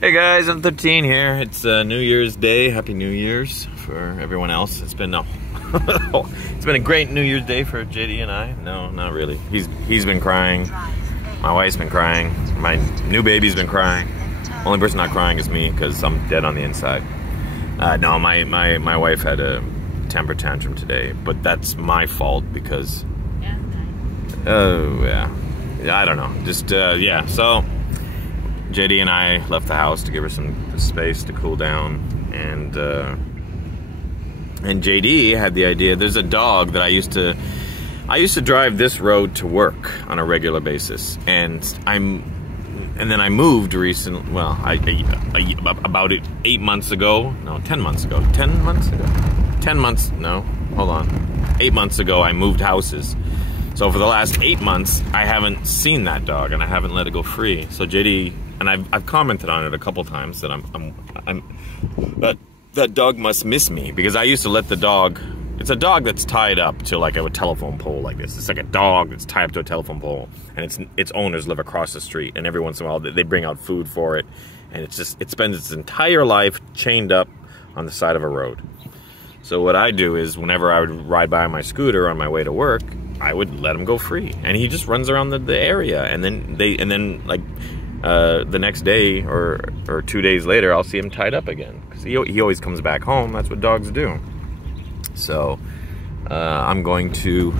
Hey guys, I'm 13 here. It's New Year's Day. Happy New Year's for everyone else. It's been it's been a great New Year's Day for JD and I. No, not really. He's been crying. My wife's been crying. My new baby's been crying. Only person not crying is me because I'm dead on the inside. No, my wife had a temper tantrum today, but that's my fault because yeah, I don't know. Just yeah. So JD and I left the house to give her some space to cool down, and JD had the idea. There's a dog that I used to drive this road to work on a regular basis, and then I moved recently. Well, about 8 months ago. No, 10 months ago. 10 months ago. 10 months. No, hold on. 8 months ago, I moved houses. So for the last 8 months, I haven't seen that dog, and I haven't let it go free. So JD, and I've commented on it a couple times that that dog must miss me, because I used to let the dog. It's a dog that's tied up to like a telephone pole like this. It's like a dog that's tied up to a telephone pole, and its owners live across the street. And every once in a while, they bring out food for it, and it spends its entire life chained up on the side of a road. So what I do is, whenever I would ride by on my scooter on my way to work, I would let him go free, and he just runs around the area. And then the next day or 2 days later, I'll see him tied up again, because he always comes back home. That's what dogs do. So I'm going to.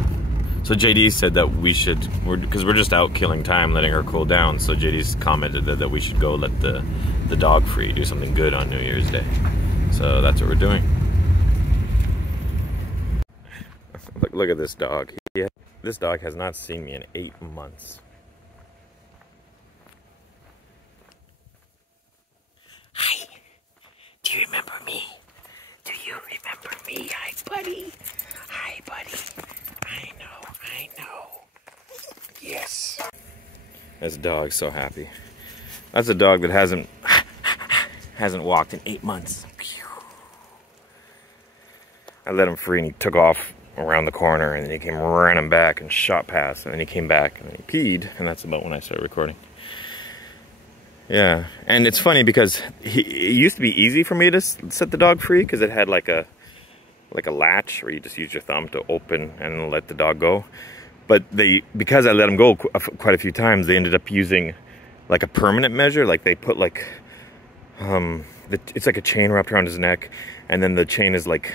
So JD said that we should, because we're just out killing time, letting her cool down. So JD's commented that we should go let the dog free, do something good on New Year's Day. So that's what we're doing. Look at this dog. This dog has not seen me in 8 months. Hi. Do you remember me? Do you remember me? Hi, buddy. Hi, buddy. I know. Yes. This dog's so happy. That's a dog that hasn't walked in 8 months. I let him free, and he took off around the corner, and then he came running back and shot past, and then he came back and then he peed, and that's about when I started recording. Yeah, and it's funny because it used to be easy for me to set the dog free, because it had like a latch where you just use your thumb to open and let the dog go. But because I let him go quite a few times, they ended up using like a permanent measure. Like they put like it's like a chain wrapped around his neck, and then the chain is like,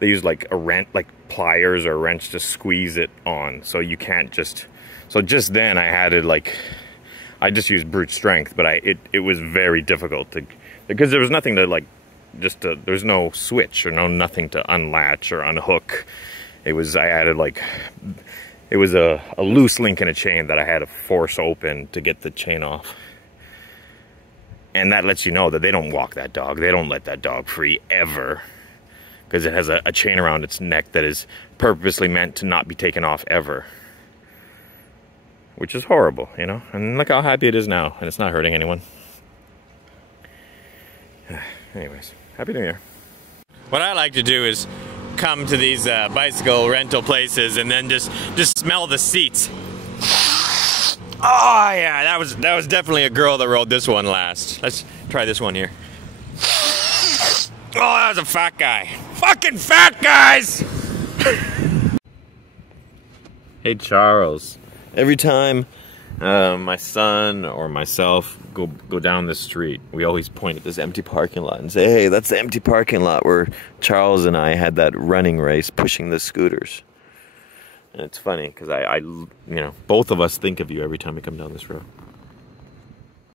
they use like a wrench, like pliers or a wrench, to squeeze it on. So you can't just. So just then I had it like, I just used brute strength, but it was very difficult to, because there was nothing to like, there's no switch or nothing to unlatch or unhook. It was a loose link in a chain that I had to force open to get the chain off. And that lets you know that they don't walk that dog. They don't let that dog free ever, because it has a chain around its neck that is purposely meant to not be taken off ever. Which is horrible, you know? And look how happy it is now, and it's not hurting anyone. Anyways, Happy New Year. What I like to do is come to these bicycle rental places and then just smell the seats. Oh yeah, that was definitely a girl that rode this one last. Let's try this one here. Oh, that was a fat guy. Fucking fat guys! Hey Charles. Every time my son or myself go down the street, we always point at this empty parking lot and say, hey, that's the empty parking lot where Charles and I had that running race pushing the scooters. And it's funny because I you know, both of us think of you every time we come down this road.